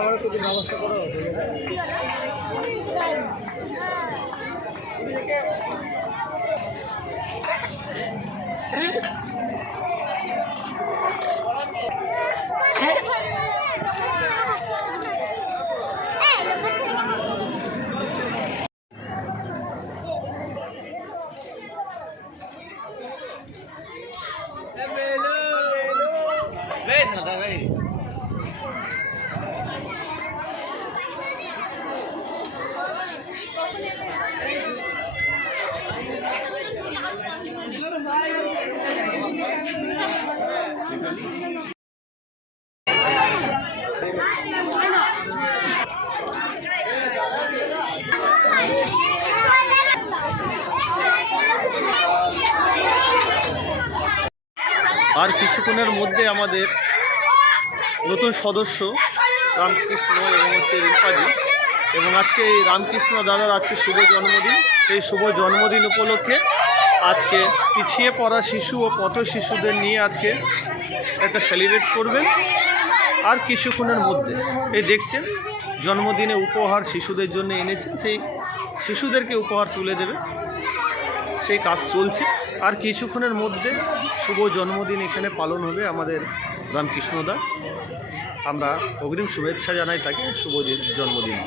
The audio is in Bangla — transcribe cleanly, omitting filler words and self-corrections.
আমার কিছু ব্যবস্থা করো। আর কিছুক্ষণের মধ্যে আমাদের নতুন সদস্য রামকৃষ্ণ এবং রিম্পাজি, এবং আজকে এই রামকৃষ্ণ দাদার আজকে শুভ জন্মদিন। সেই শুভ জন্মদিন উপলক্ষে আজকে পিছিয়ে পড়া শিশু ও পথ শিশুদের নিয়ে আজকে একটা সেলিব্রেট করবেন। আর কিছুক্ষণের মধ্যে এই দেখছেন জন্মদিনে উপহার শিশুদের জন্য এনেছেন, সেই শিশুদেরকে উপহার তুলে দেবে, সেই কাজ চলছে। আর কিছুক্ষণের মধ্যে শুভ জন্মদিন এখানে পালন হবে আমাদের রামকৃষ্ণদা। আমরা অগ্রিম শুভেচ্ছা জানাই তাকে শুভ জন্মদিন।